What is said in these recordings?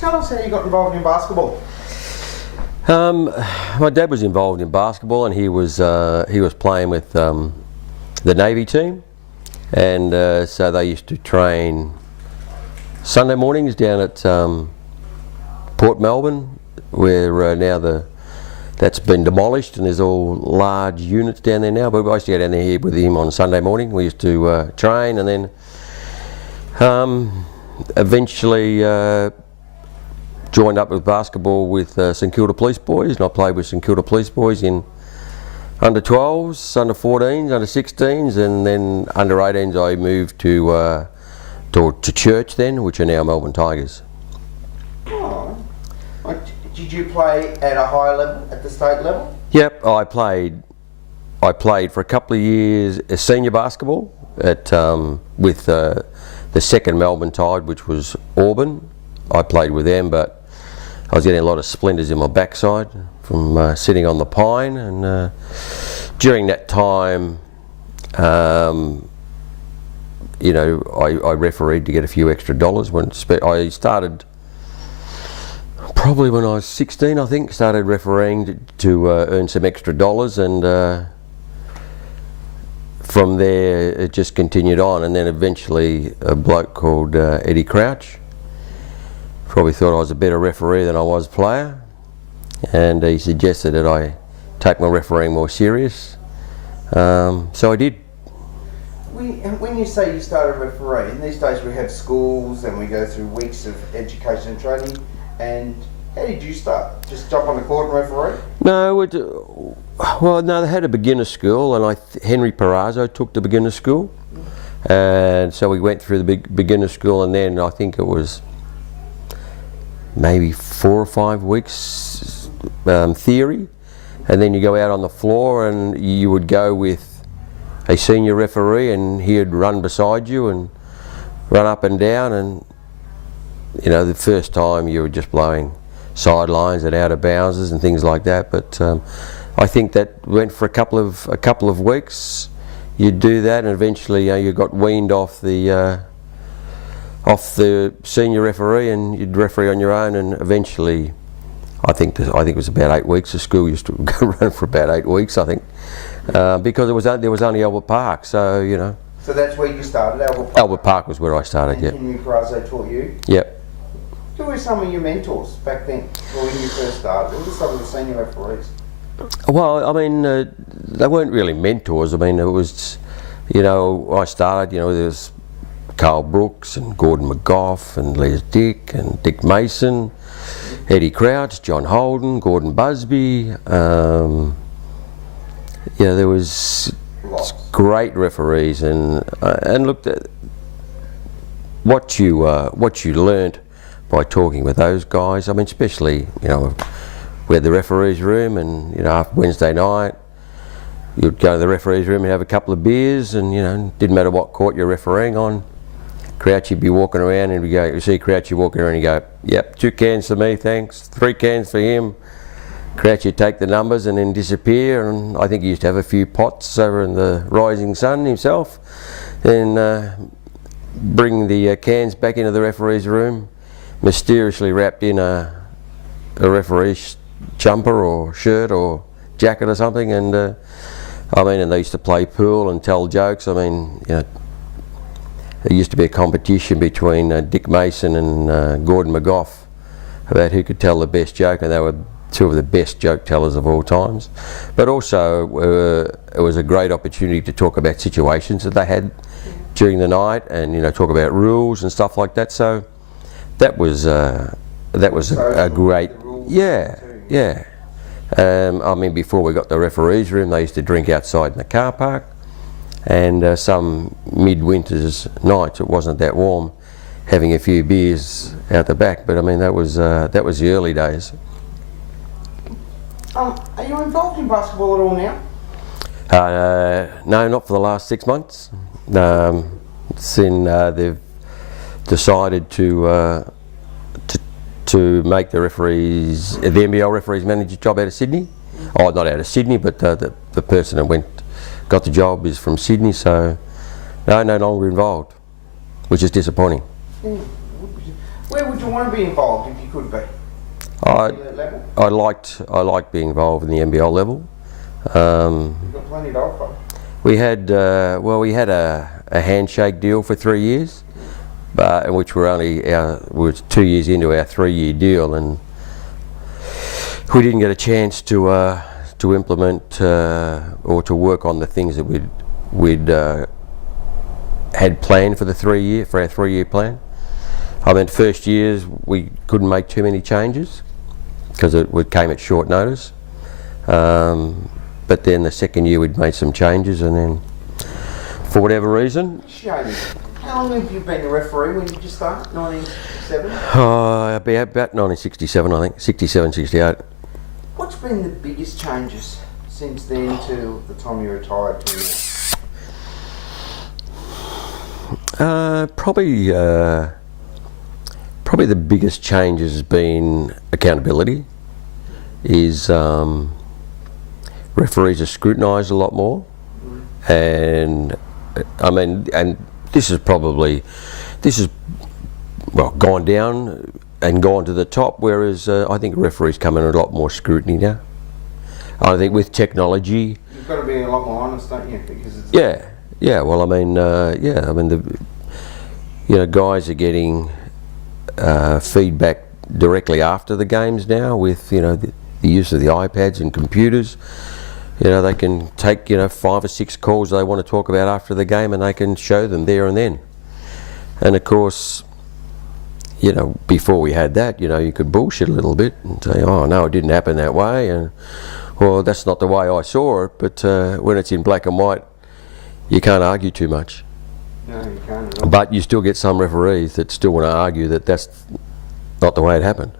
Tell us how you got involved in basketball. My dad was involved in basketball, and he was playing with the Navy team, and so they used to train Sunday mornings down at Port Melbourne, where now that's been demolished and there's all large units down there now. But I used to go down there here with him on Sunday morning. We used to train, and then eventually joined up with basketball with St Kilda Police Boys, and I played with St Kilda Police Boys in under 12s, under 14s, under 16s, and then under 18s I moved to Church then, which are now Melbourne Tigers. Oh. Did you play at a high level, at the state level? Yep, I played for a couple of years senior basketball at with the second Melbourne Tide, which was Auburn. I played with them, but I was getting a lot of splinters in my backside from sitting on the pine, and during that time, you know, I refereed to get a few extra dollars. When I started, probably when I was 16, I think, started refereeing to earn some extra dollars, and from there it just continued on. And then eventually a bloke called Eddie Crouch probably thought I was a better referee than I was player, and he suggested that I take my refereeing more serious, so I did. When you say you started refereeing, these days we have schools and we go through weeks of education and training, and how did you start? Just jump on the court and referee? No, well, no, they had a beginner school, and Henry Perazzo took the beginner school, and so we went through the beginner school, and then I think it was maybe 4 or 5 weeks theory, and then you go out on the floor and you would go with a senior referee, and he'd run beside you and run up and down, and you know, the first time you were just blowing sidelines and out of bounds and things like that, but I think that went for a couple of weeks. You'd do that, and eventually you got weaned off the senior referee, and you'd referee on your own, and eventually I think it was about 8 weeks. The school used to go run for about 8 weeks, I think, because there was only Albert Park, so you know. So that's where you started, Albert Park? Albert Park was where I started, and yeah. Henry Perazzo taught you? Yep. Who were some of your mentors back then, when you first started? Who were some of the senior referees? Well, I mean, they weren't really mentors. I mean, it was, you know, when I started, you know, there was Carl Brooks and Gordon McGough and Les Dick and Dick Mason, Eddie Crouch, John Holden, Gordon Busby. You know, there was great referees, and looked at what you learnt by talking with those guys. I mean, especially, you know, we had the referees room, and you know, after Wednesday night you'd go to the referees room and have a couple of beers, and you know, didn't matter what court you're refereeing on. Crouchy'd be walking around, and you see Crouchy walking around, and you go, yep, 2 cans for me, thanks, 3 cans for him. Crouchy'd take the numbers and then disappear, and I think he used to have a few pots over in the Rising Sun himself, and bring the cans back into the referee's room, mysteriously wrapped in a referee's jumper or shirt or jacket or something, and I mean, and they used to play pool and tell jokes. I mean, you know, there used to be a competition between Dick Mason and Gordon McGough about who could tell the best joke, and they were 2 of the best joke tellers of all times. But also it was a great opportunity to talk about situations that they had during the night, and you know, talk about rules and stuff like that. So that was a great, yeah. I mean, before we got the referees room, they used to drink outside in the car park, and some midwinter's nights, it wasn't that warm, having a few beers out the back. But I mean, that was the early days. Are you involved in basketball at all now? No, not for the last 6 months. Since they've decided to make the NBL referees manager job out of Sydney. Oh, not out of Sydney, but the person that got the job is from Sydney, so no longer involved, which is disappointing. Where would you want to be involved if you could be? That level? I liked being involved in the NBL level. You've got plenty to offer. We had a handshake deal for 3 years, but in which we were 2 years into our 3-year deal, and we didn't get a chance to implement or to work on the things that we'd had planned for our 3-year plan. I mean, first years we couldn't make too many changes because it came at short notice. But then the second year we'd made some changes, and then for whatever reason. Shady. How long have you been a referee? When did you start? 1967? About 1967, I think. 67, 68. What's been the biggest changes since then to the time you retired to now? Probably the biggest change has been accountability. Referees are scrutinised a lot more, and I mean, and this has gone down and gone to the top, whereas I think referees come in a lot more scrutiny now. I think with technology, you've got to be a lot more honest, don't you? Because it's well, I mean, guys are getting feedback directly after the games now with the use of the iPads and computers. They can take 5 or 6 calls they want to talk about after the game, and they can show them there and then. And of course, before we had that, you could bullshit a little bit and say, oh no, it didn't happen that way, and well, that's not the way I saw it. But when it's in black and white, you can't argue too much. No, you can't at all. But you still get some referees that still want to argue that that's not the way it happened.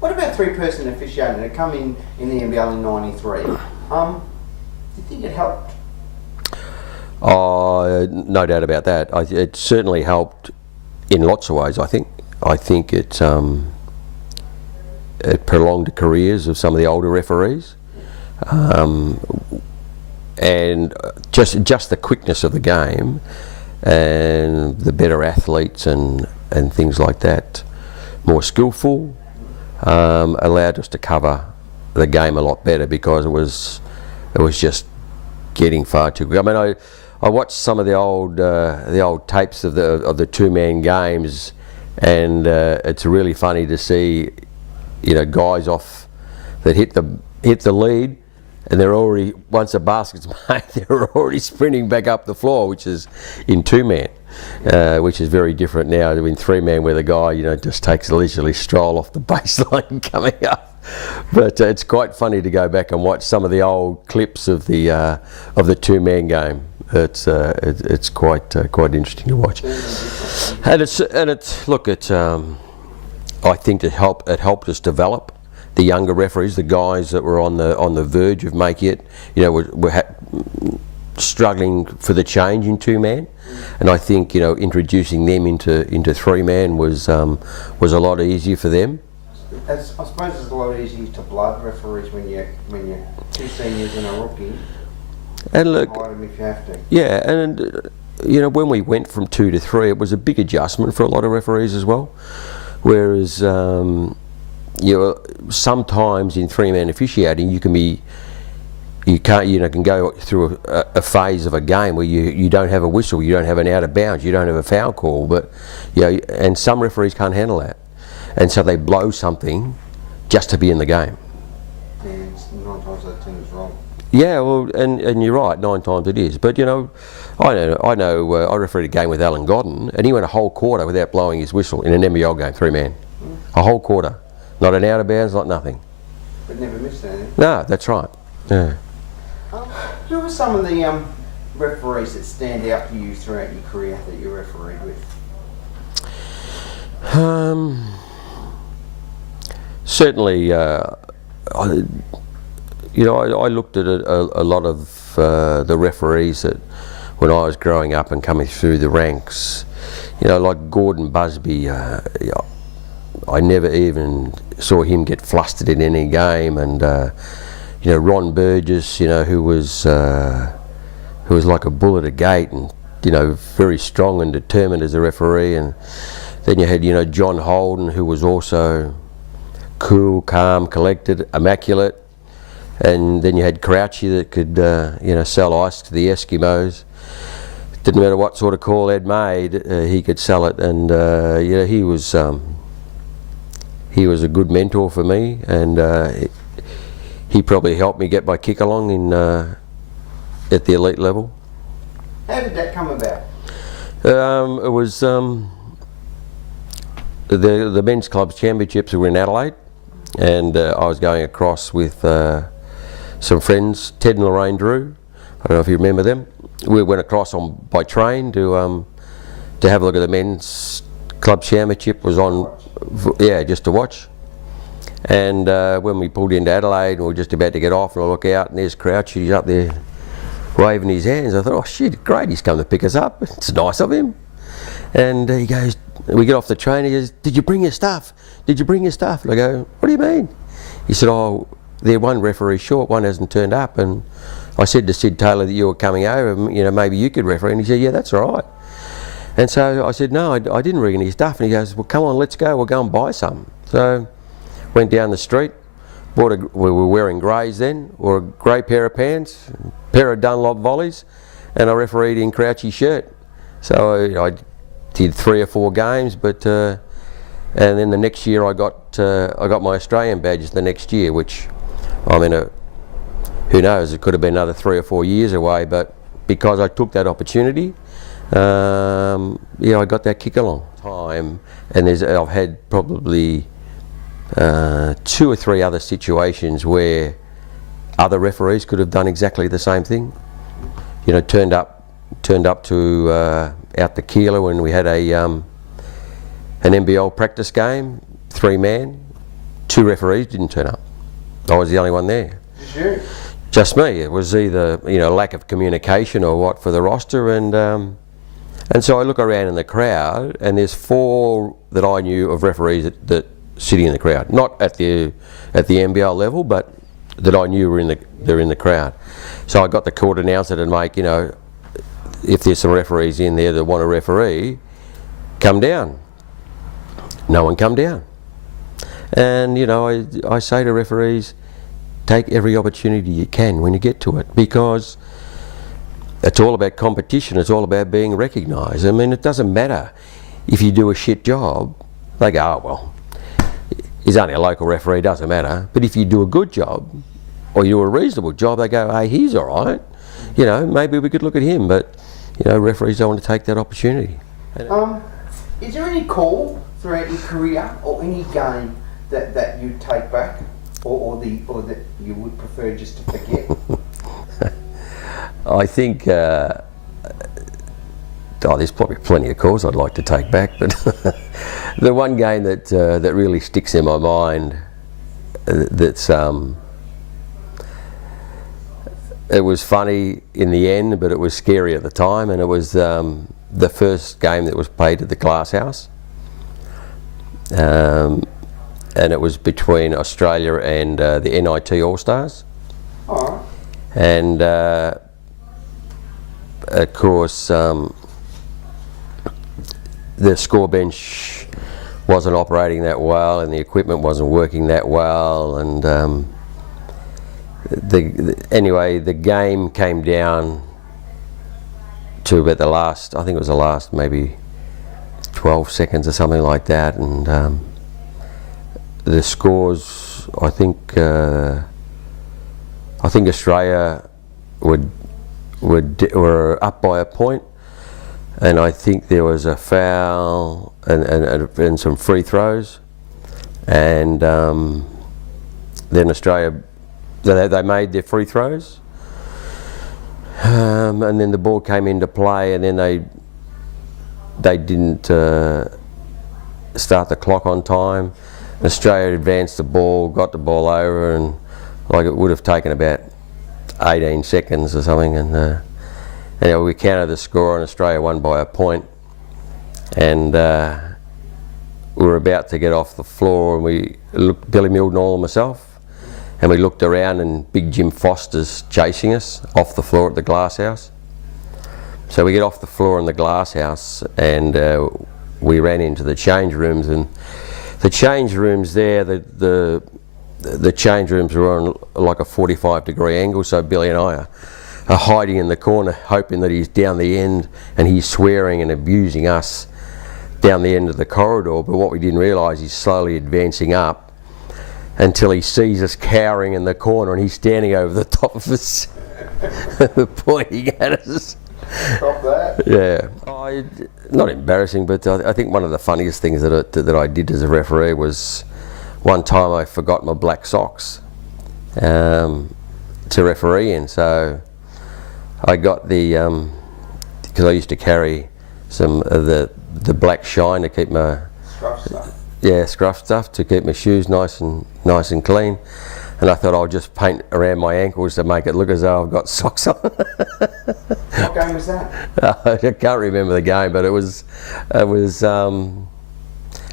What about 3-person officiating? It come in the NBL in '93. Do you think it helped? No doubt about that. It certainly helped in lots of ways. I think it prolonged the careers of some of the older referees, and just the quickness of the game and the better athletes and things like that, more skillful. Allowed us to cover the game a lot better because it was just getting far too good. I mean, I watched some of the old tapes of the 2-man games, and it's really funny to see guys off that hit the lead, and they're already, once a basket's made, they're already sprinting back up the floor, which is in 2-man. Which is very different now to in 3-man, where the guy just takes a leisurely stroll off the baseline coming up. But it's quite funny to go back and watch some of the old clips of the 2-man game. It's quite interesting to watch. And I think it helped us develop the younger referees, the guys that were on the verge of making it. Were struggling for the change in 2-man. And I think introducing them into 3-man was a lot easier for them. I suppose it's a lot easier to blood referees when you're 2 seniors and a rookie. And look, hide them if you have to. Yeah, and when we went from 2 to 3, it was a big adjustment for a lot of referees as well. Whereas sometimes in 3-man officiating, you can go through a phase of a game where you don't have a whistle, you don't have an out of bounds, you don't have a foul call, but and some referees can't handle that, and so they blow something just to be in the game. And 9 times out of 10 is wrong. Yeah, well, and you're right, 9 times it is. But I know. I refereed a game with Alan Godden, and he went a whole quarter without blowing his whistle in an NBL game, 3-man, a whole quarter, not an out of bounds, not nothing. But never missed anything. No, that's right. Yeah. Who are some of the referees that stand out to you throughout your career that you refereed with? Certainly, I looked at a lot of the referees that when I was growing up and coming through the ranks, like Gordon Busby. I never even saw him get flustered in any game, and Ron Burgess, who was like a bull at a gate, and very strong and determined as a referee, and Then you had, you know, John Holden, who was also cool, calm, collected, immaculate. And then you had Crouchy that could, you know, sell ice to the Eskimos. Didn't matter what sort of call Ed made, he could sell it. And you know, he was a good mentor for me, and he probably helped me get my kick along in at the elite level. How did that come about? It was the men's clubs championships were in Adelaide, and I was going across with some friends, Ted and Lorraine Drew. I don't know if you remember them. We went across by train to have a look at the men's club championship. Was on, yeah, just to watch. And when we pulled into Adelaide, and we were just about to get off, and I look out, and there's Crouch. He's up there waving his hands. I thought, oh shit, great, he's come to pick us up. It's nice of him. And he goes, we get off the train, he goes, did you bring your stuff? Did you bring your stuff? And I go, what do you mean? He said, oh, they're one referee short, one hasn't turned up. And I said to Sid Taylor that you were coming over, you know, maybe you could referee. And he said, yeah, that's all right. And so I said, no, I didn't bring any stuff. And he goes, well, come on, let's go, we'll go and buy some. So went down the street, we were wearing greys then, wore a grey pair of pants, pair of Dunlop volleys, and I refereed in Crouchy's shirt. So I did 3 or 4 games, but and then the next year I got my Australian badges the next year, which I mean, who knows, it could have been another 3 or 4 years away, but because I took that opportunity, yeah, I got that kick along time, and I've had probably 2 or 3 other situations where other referees could have done exactly the same thing. You know, turned up to out to Keeler when we had an NBL practice game, 3-man, 2 referees didn't turn up. I was the only one there. Sure. Just me. It was either, you know, lack of communication or what for the roster, and so I look around in the crowd, and there's 4 that I knew of referees that sitting in the crowd, not at the NBL level, but that I knew they're in the crowd. So I got the court announcer to make, you know, if there's some referees in there that want to referee, come down. No one come down. And you know, I say to referees, take every opportunity you can when you get to it, because it's all about competition, it's all about being recognised. I mean, it doesn't matter if you do a shit job, they go, oh well, he's only a local referee, doesn't matter. But if you do a good job, or you do a reasonable job, they go, hey, he's all right. You know, maybe we could look at him, but you know, referees don't want to take that opportunity. Is there any call throughout your career or any game that you take back, or that you would prefer just to forget? I think there's probably plenty of calls I'd like to take back, but the one game that really sticks in my mind, it was funny in the end, but it was scary at the time, and it was the first game that was played at the Glass House, and it was between Australia and the NIT All-Stars. Oh. And of course the score bench wasn't operating that well, and the equipment wasn't working that well, and anyway, the game came down to about the last, I think it was the last maybe 12 seconds or something like that, and the scores, I think Australia were up by a point, and I think there was a foul and some free throws, and then Australia, they made their free throws, and then the ball came into play, and then they didn't start the clock on time. Australia advanced the ball, got the ball over, and like it would have taken about 18 seconds or something, and anyway, we counted the score, and Australia won by a point, and we were about to get off the floor, and we looked, Billy Mildenhall and myself, and we looked around, and Big Jim Foster's chasing us off the floor at the Glass House. So we get off the floor in the Glass House, and we ran into the change rooms, and the change rooms there, the change rooms were on like a 45-degree angle, so Billy and I are hiding in the corner, hoping that he's down the end and he's swearing and abusing us down the end of the corridor. But what we didn't realise, he's slowly advancing up until he sees us cowering in the corner, and he's standing over the top of us pointing at us. Stop that. Yeah, not embarrassing, but I think one of the funniest things that I did as a referee was one time I forgot my black socks to referee in. So I got the, because I used to carry some of the black shine to keep my Scruff stuff. Yeah, scruff stuff to keep my shoes nice and clean. And I thought I'll just paint around my ankles to make it look as though I've got socks on. What game was that? I can't remember the game, but it was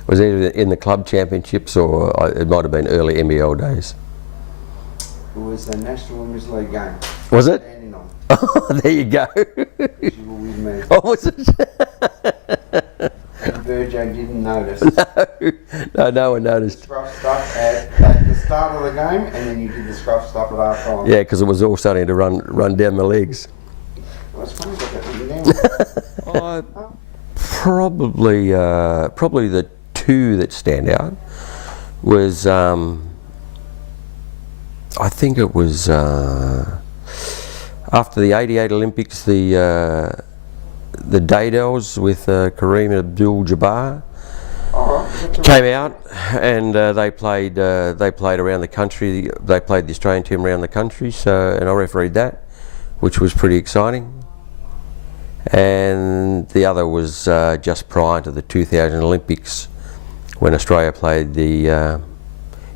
either in the club championships or it might have been early NBL days. It was the National Women's League game. Was it? Standing on. Oh, there you go. You were with me. Oh, was it? And Virgo didn't notice. No one noticed. Scruff stuff at the start of the game, and then you did the scruff stuff at half time. Yeah, because it was all starting to run down my legs. Well, it's funny about that written down. Probably the two that stand out was I think it was after the '88 Olympics, the Daydels with Kareem Abdul-Jabbar came out, and they played around the country. They played the Australian team around the country. So, and I refereed that, which was pretty exciting. And the other was just prior to the 2000 Olympics, when Australia played the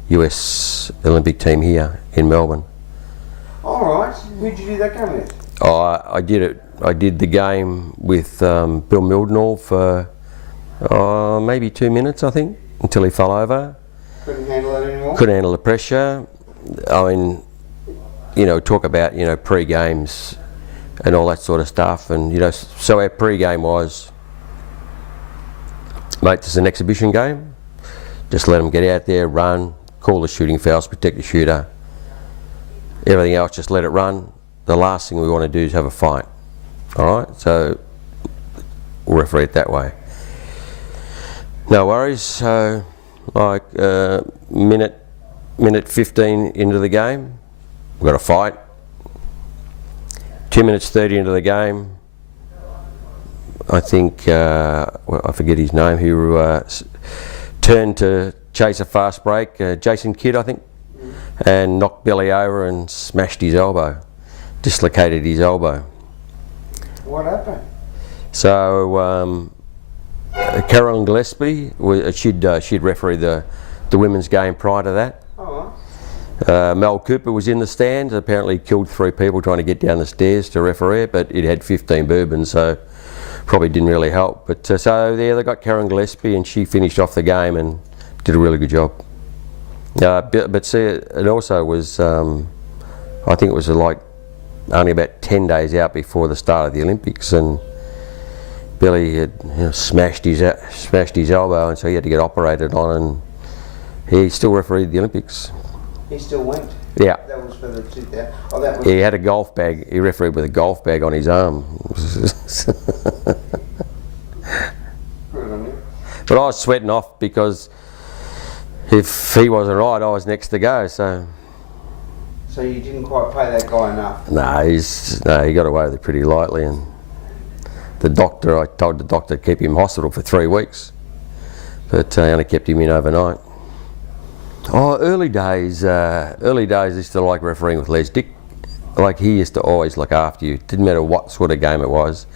US Olympic team here in Melbourne. All right. Who'd you do that game with? I did it. I did the game with Bill Mildenhall for maybe 2 minutes, I think, until he fell over. Couldn't handle it anymore? Couldn't handle the pressure. I mean, talk about, pre-games and all that sort of stuff. And, so our pre-game was, mate, this is an exhibition game. Just let them get out there, run, call the shooting fouls, protect the shooter. Everything else, just let it run. The last thing we want to do is have a fight. All right, so we'll referee it that way. No worries. So, like minute 15 into the game, we've got a fight. 2 minutes 30 into the game, I think I forget his name, who turned to chase a fast break. Jason Kidd, I think, and knocked Billy over and smashed his elbow, dislocated his elbow. What happened? So Carolyn Gillespie, she'd refereed the women's game prior to that. Oh. Mel Cooper was in the stand, apparently killed 3 people trying to get down the stairs to referee it, but it had 15 bourbons, so probably didn't really help. But so there they got Carolyn Gillespie, and she finished off the game and did a really good job. But see, it also was, I think it was like only about 10 days out before the start of the Olympics, and Billy had smashed his elbow, and so he had to get operated on, and he still refereed the Olympics. He still went? Yeah. That was for the 2000. Oh, that was. He had a golf bag. He refereed with a golf bag on his arm. Good on you. But I was sweating off because if he wasn't right, I was next to go. So you didn't quite pay that guy enough? No, he got away with it pretty lightly, and I told the doctor to keep him in hospital for 3 weeks, but I only kept him in overnight. Oh, early days I used to like refereeing with Les Dick. Like, he used to always look after you. Didn't matter what sort of game it was,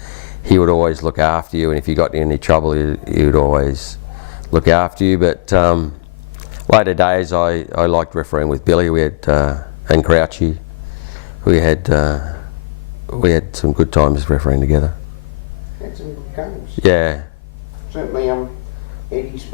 he would always look after you, and if you got in any trouble, he would always look after you. But later days I liked refereeing with Billy. We had and Crouchy. We had some good times refereeing together. Had some good games. Yeah. Certainly Eddie's